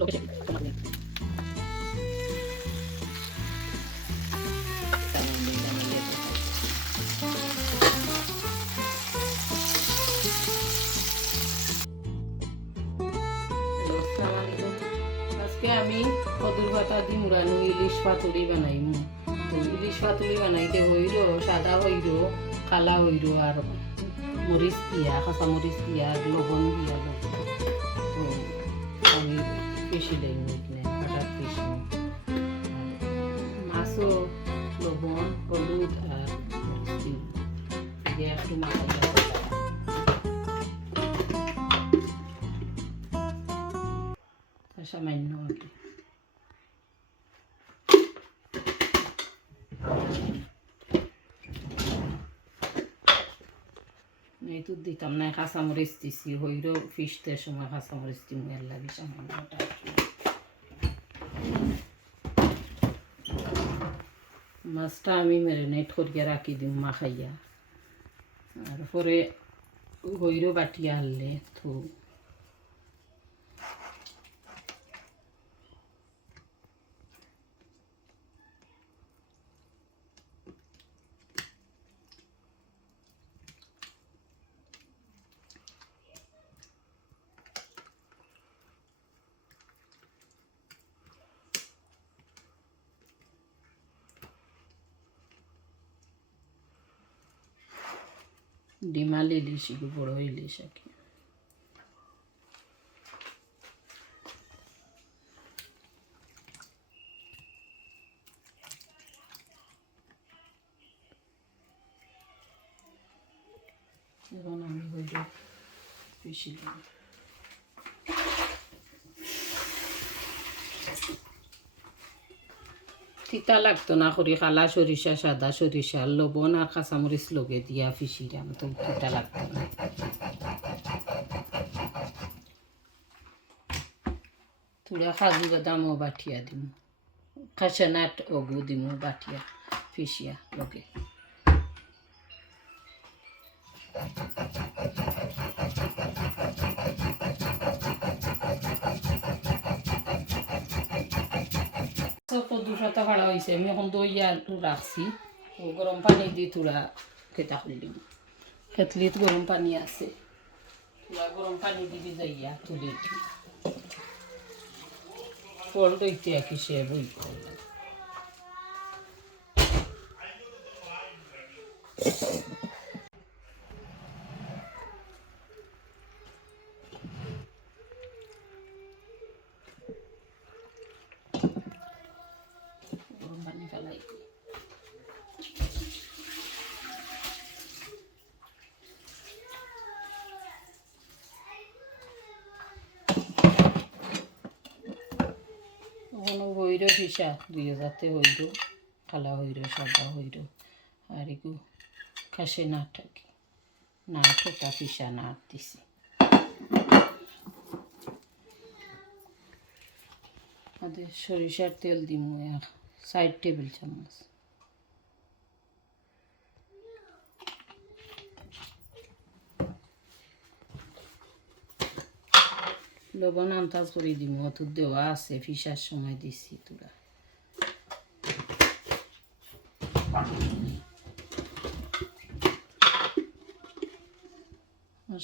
আজকে আমি কদুর পাতা দি মুড়ানো ইলিশ পাতুরি বানাইমু। তো ইলিশ পাতুরি বানাইতে হইল সাদা হইল, কালা হইল আর মরিচ দিয়া, কাঁচা মরিচ দিয়া, লবণ দিয়া। তো আমি পিসি লাইম এখানে হঠাৎ পিসি মাছও লবণ হলুদ আর মরিচ দিই দিয়ে একটু মাথা সামান্য আগে এইটু দিতাম না, কাঁচামরিচ দিছি হইল ফিসতে সময় কাঁচামরিচ দিম এর লাগে সামান্যটা। মাছটা আমি ম্যারিনেট করিয়া রাখি দিম মাখাইয়া, আর পরে হইল বাটিয়া আনলে তো ডিমাল ইলিশ, বড় ইলিশ আর কি। এখন আমি হইল পিসি দিই। তিতা লাগতো না করি, কালা সরিষা, সাদা সরিষা, লবণ আর কাঁচামরিচ লগে দিয়া ফিসিরাম, তো তিতা লাগতো না। থোড়া কাজু বাদামও বাটিয়া দিম, খাসেনাট অগু দিমু বাটিয়া ফিসিয়া লগে। কদু পাতা কাটা হয়েছে, আমি এখন দই আলু রাখছি, গরম পানি দিয়ে থোড়া খেতা খুলিম। খেতলিত গরম পানি আছে, থোড়া গরম পানি দিবি যাইয়া তুলি ফল দইতে কি সে বই গরম পানি ফেলাই হইর ফিসা 2000-তে হইর, কালা হইর, সাদা হইর, আর এগু খাসে না থাকি না ঠোঁটা ফিসা না দিছি। আমাদের সরিষার তেল দিমু 4 টেবিল চামচ। লবণ আন্দাজ করে দিমু, অত দেওয়া আছে, ফিসার সময় দিছি তোরা।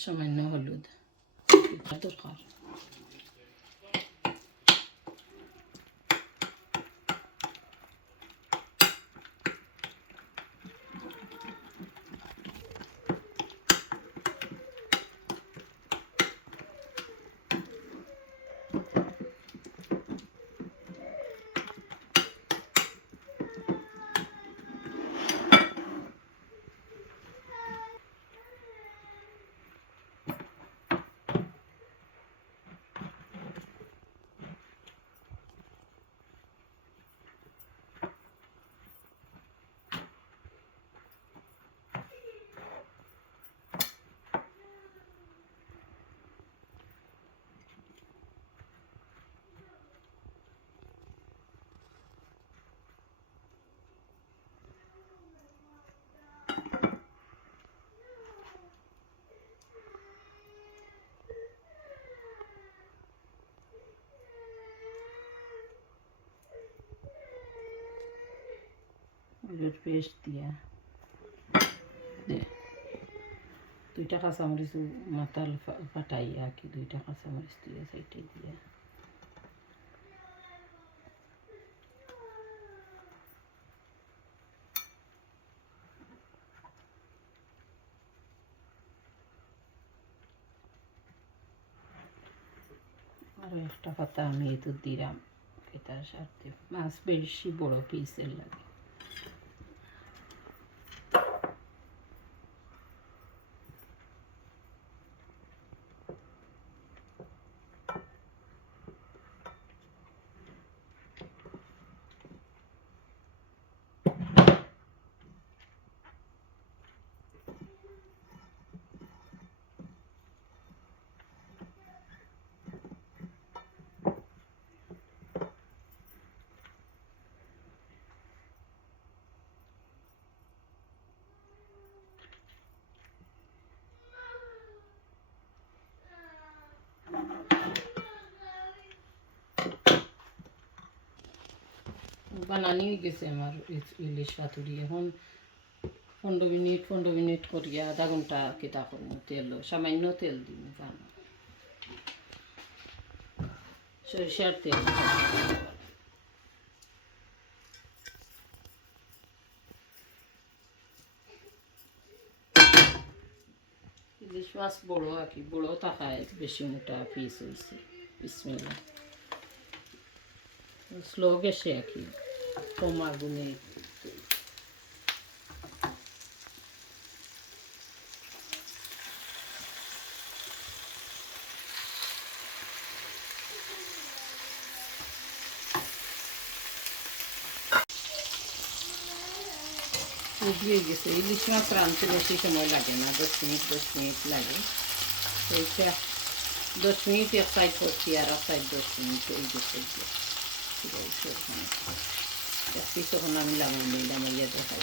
সামান্য হলুদ দরকার। হইরোর পেস্ট দিয়া দে 2টা কাঁচামরিচ মাথাল ফাটাইয়া কি 2টা কাঁচামরিচ দিয়ে সাইটে দিয়া আরও একটা পাতা আমি তো দিলাম এটার সাথে মাছ বেশি বড় পিসের লাগে বানানি হয়ে গেছে আমার ইলিশ পাতুরি এখন 15 মিনিট করিয়া আধা ঘন্টা কেটা করবো তেল সামান্য তেল দিন জানো সরিষার তেল ইলিশ মাছ বড় আর কি বড় থাকায় বেশি মোটা পিস হয়েছে বিসমিল্লাহ স্লো গ্যাসে আর কি কম আগুনে উঠিয়ে গেছে ইলিশ মাছ রাঁধতে বেশি সময় লাগে না 10 মিনিট লাগে এইটা 10 মিনিট এক সাইড করছি আর এক সাইড 10 মিনিট এই গেছে তখন আমি লামাইয়া দেখাই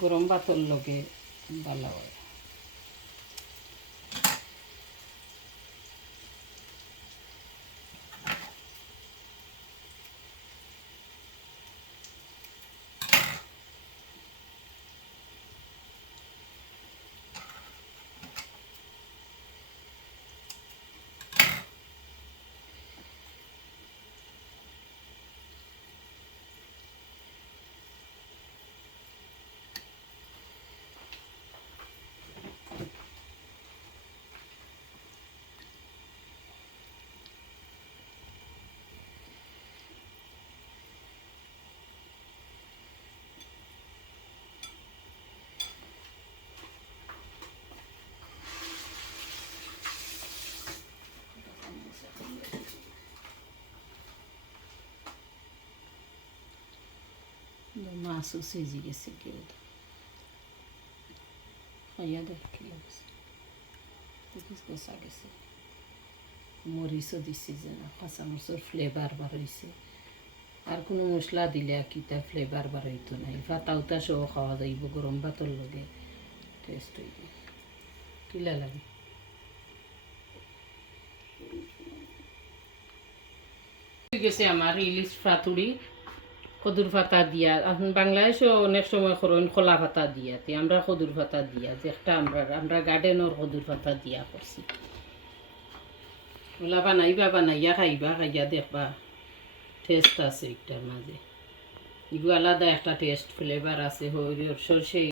গরম ভাতর লগে ভালো হয় মাছও সিজি গেছে কেউ খাইয়া দেখ কি লাগছে কষা গেছে মরিচও দিছি যে না কাঁচা মরিচের ফ্লেভার বার হয়েছে আর কোনো মশলা দিলে কি তা ফ্লেভার বার হইতো নাই ফাটা উতা সহ খাওয়া যাইব গরম ভাতর লগে টেস্ট হইব কিলা লাগে গেছে আমার ইলিশ পাতুরি কদুর পাতা দিয়া এখন বাংলাদেশেও অনেক সময় করেন খোলা পাতা দিয়া আমরা কদুর পাতা দিয়া যেটা আমরা গার্ডেনের কদুর পাতা দিয়া করছি ওলা বানাইয়া খাইয়া দেখবা টেস্ট আছে একটার মাঝে এগুলো আলাদা একটা টেস্ট ফ্লেভার আছে সরষে